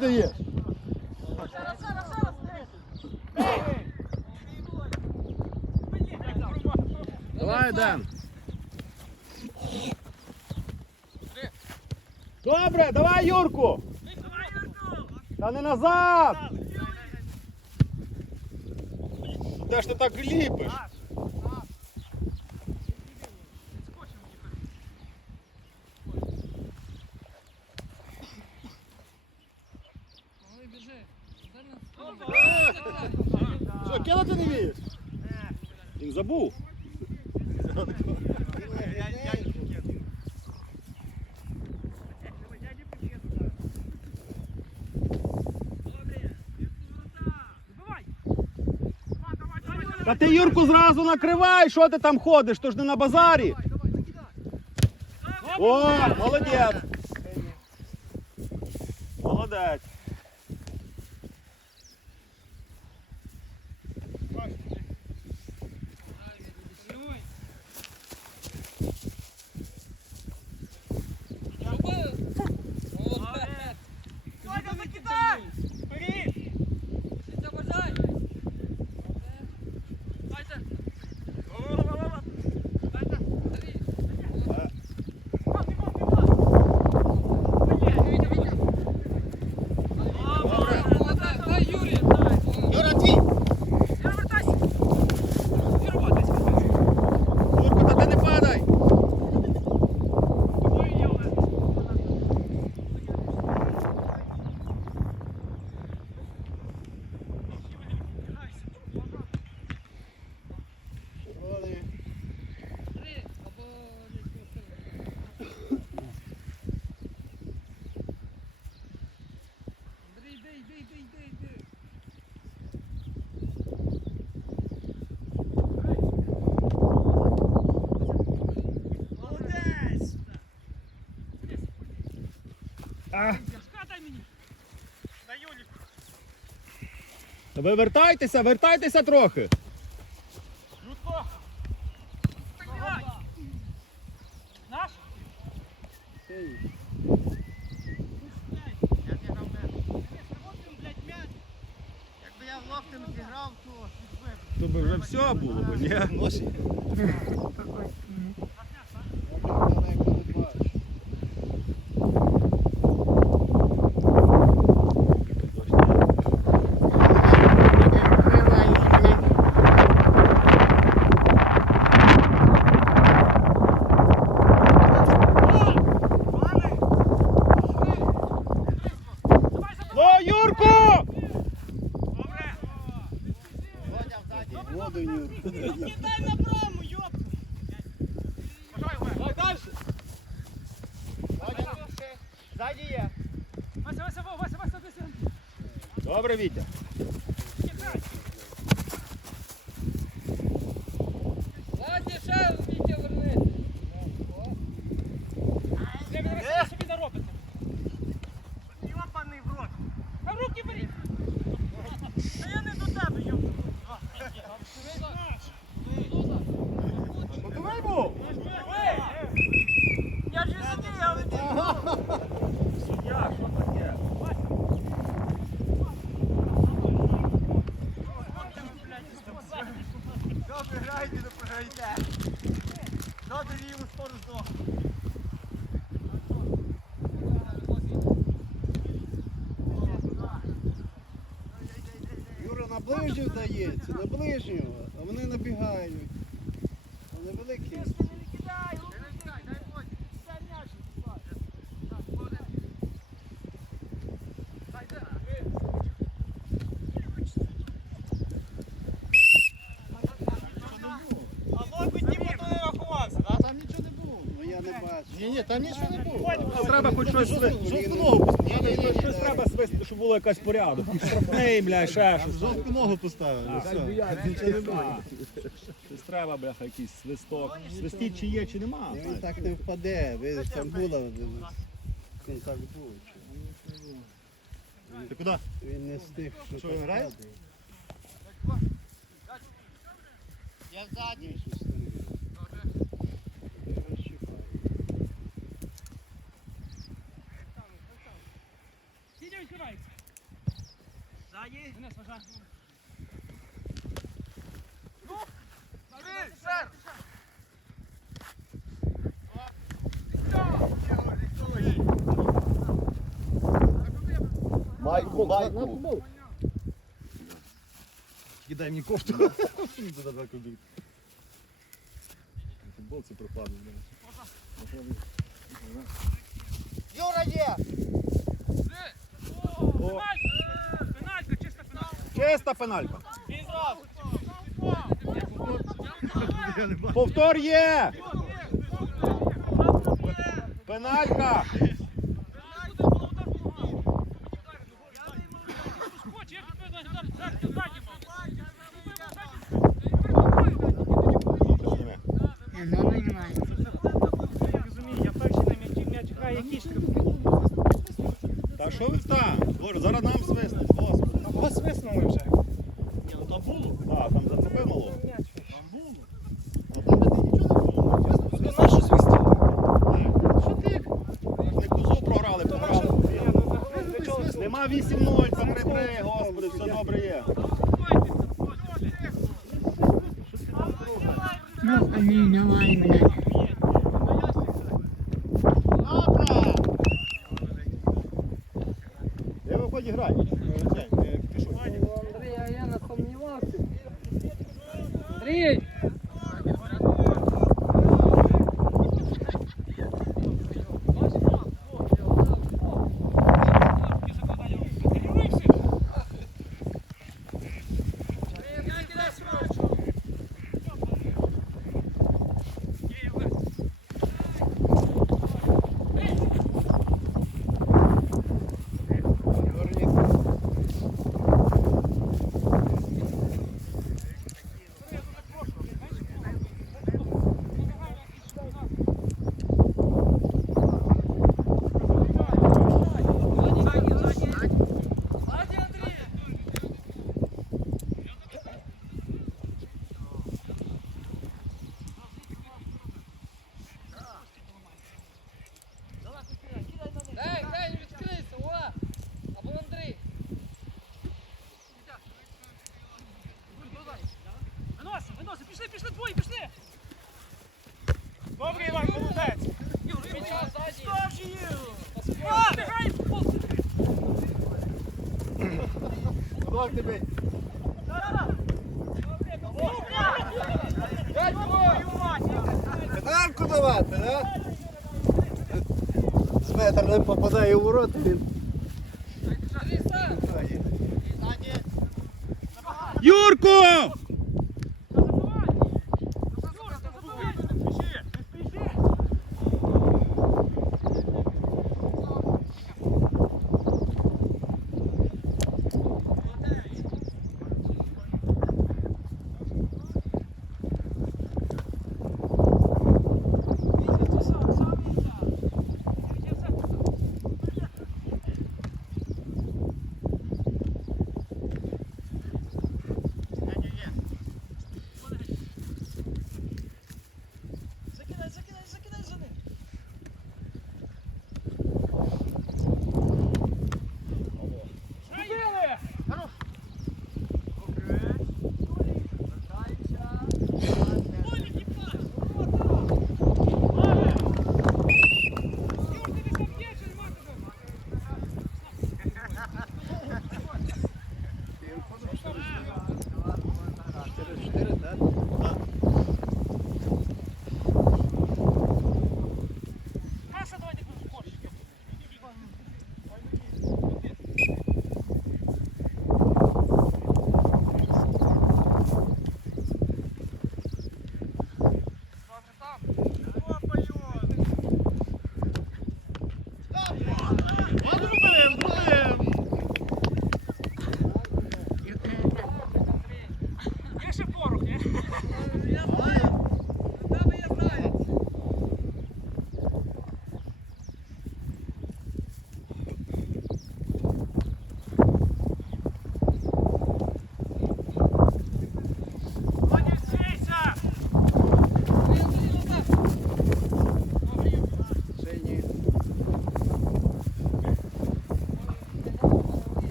віддаєш? Давай, Ден. Добре, давай, Юрку. Та не назад. Де ж ти так ліпиш? Що, кинути не вмієш? Він забув. Та ти Юрку зразу накривай, що ти там ходиш, то ж не на базарі. О, молодець. Молодець. Ваня, закидай! Вперед! Юра, твій. Юрку, та ти не падай. Скатай мені! На ви вертайтеся, вертайтеся трохи. осінь. Ззаді є. Вася, Вася, Вася, Вася, Вася! Добре, Вітя. Кидай! Не ви собі наробите! Йопаний в рот! А руки беріть! Та я не до тебе, йоп! Ну давай був. Я ж і сидів, але ти... Суддя, що таке? Добре, грайте, не програєте. Добре, ліву сторону здох. Юра на ближню дається, на ближнього, а вони набігають. Вони великі. А мой би Діма то не рахувався, так? Там нічого не було. Ну я не бачу. Ні, ні, там нічого не було. Треба хоч щось свисти. ногу Щось треба свисти, щоб було якась порядок. Штрафний, бля, ще щось. Жовту ногу поставили. Так, все. було. Щось треба, бляха, якийсь свисток. Свистіть чи є, чи нема. Він так не впаде, видиш, там була контакт був. Ти куди? Він не встиг, що Що, він грає? Я ззаді. Ваді. Вниз, важа. Ну, Три, шар! Майку, майку. Кидай мені кофту. Ну. Мені туди так убіг. Футболці припадли. Юра є! О! Чиста пеналька. Повтор є! Пеналька! Та що ви там? Зараз нам свиснуть. Нема 8-0, там ребре, господи, все добре є. Ну, а не, давай, блядь. тебе. Педарку давати, да? З метра не попадає у ворота, він. Юрку!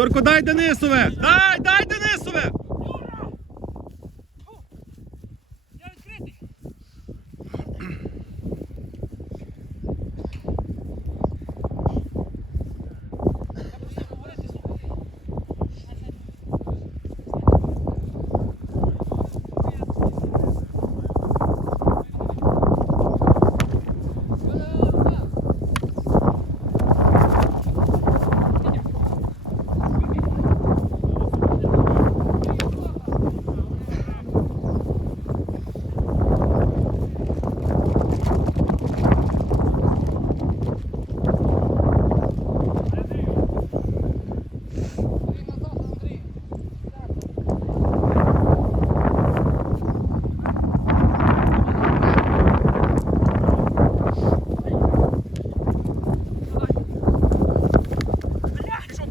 Юрку, дай Денисове! Дай!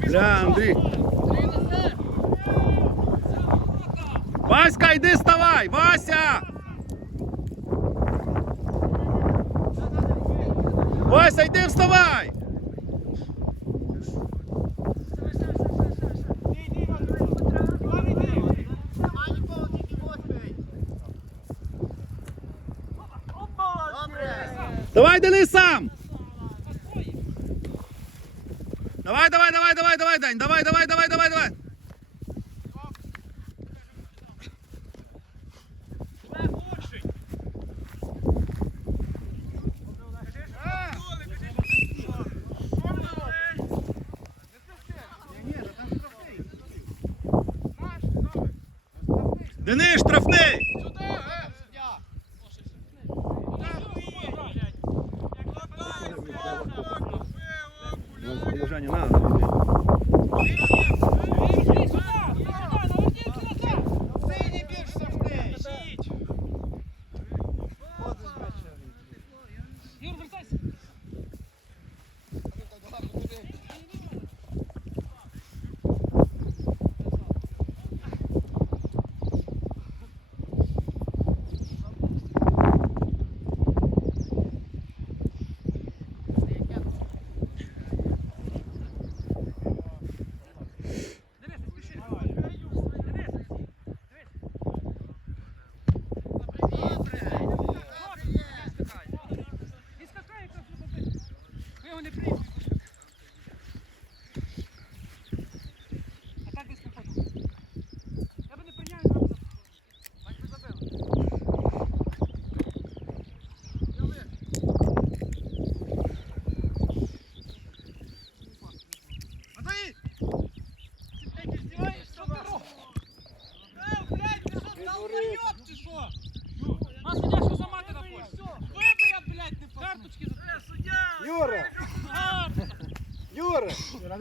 Бля, Андрій. Васька, йди ставай! Вася! Вася, йди вставай! Давай, Дань, давай, давай, давай, давай, давай. Денис, штрафний!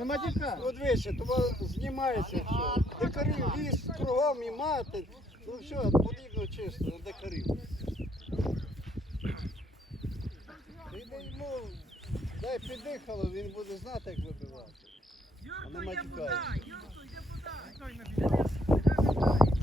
Нема. От вище, то знімається все. Декарів ліс кругом і мати. Ну все, потрібно чисто, дикарів. дай йому, дай піддихало, він буде знати, як вибивати. А нема на А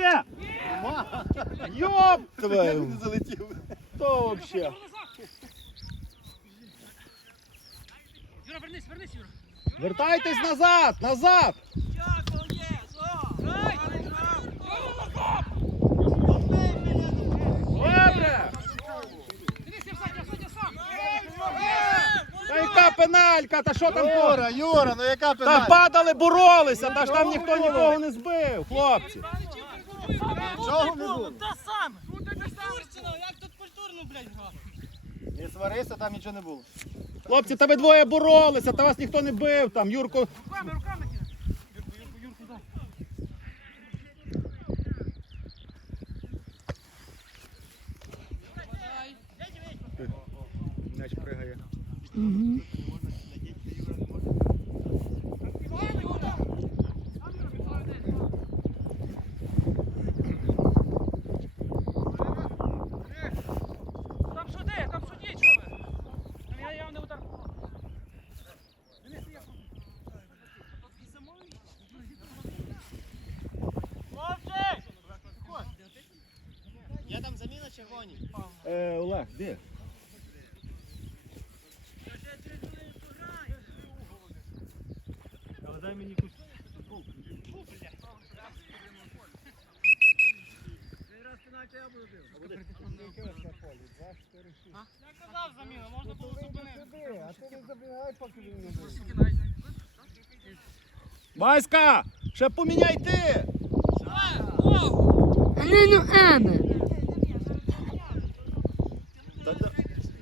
Є! Йоп! Твою! Не залетів. То вообще. Юра, вернись, вернись, Юра. Вертайтесь назад, назад! Добре! Та яка пеналька, та що там? Юра, Юра, ну яка та падали, боролися, та ж там ніхто нікого не збив, хлопці. Чого не було? Та саме! Культурщина, як тут культурно, блядь, грати? Не сварися, там нічого не було. Хлопці, та ви двоє боролися, та вас ніхто не бив там, Юрко. Руками, руками кидай. М'яч пригає. Угу. Там суди, там судіть, що ви? Я, я не удар. Дивись, я. Хлопчик! Я там заміна червоні. Е, Олег, де? дай мені якусь. Я казав заміна, можна було зупинити. А ти не забігай, поки він не буде. Васька, ще поміняй ти! А не ну Еме.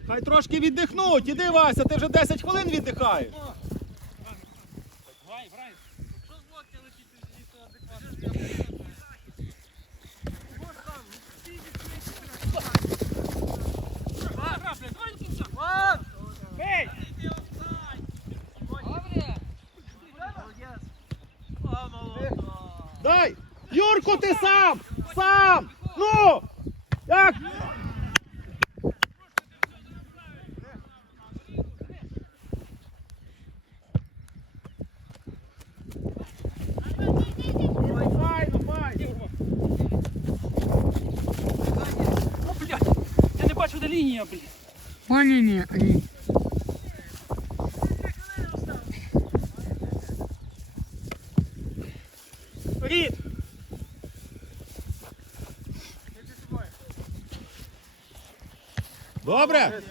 Хай трошки віддихнуть. Іди, Вася, ти вже 10 хвилин віддихаєш. Дай! Юрку ти сам! Сам! Ну! Як? Я линия, блин? О, ні, ні, ні. Рід! Добре?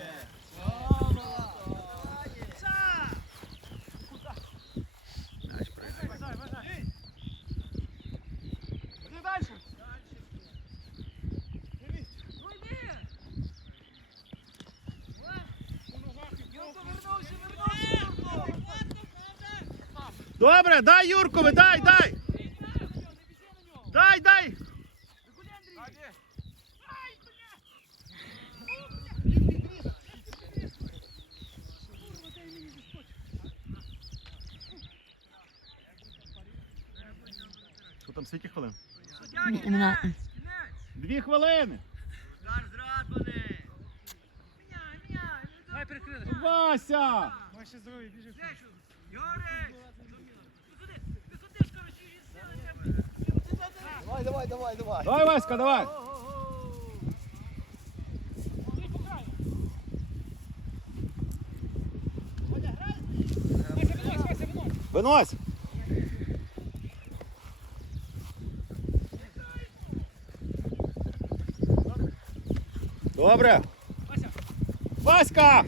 Іди дальше. Добре, дай Юркові, дай, дай! Дай, дай! Що там, скільки хвилин? Дві хвилини! Перекрили. Вася! Ваше здоров'я, біжи. Давай, давай, давай, давай. Давай, Васька, давай! Винось! Добре! Васька!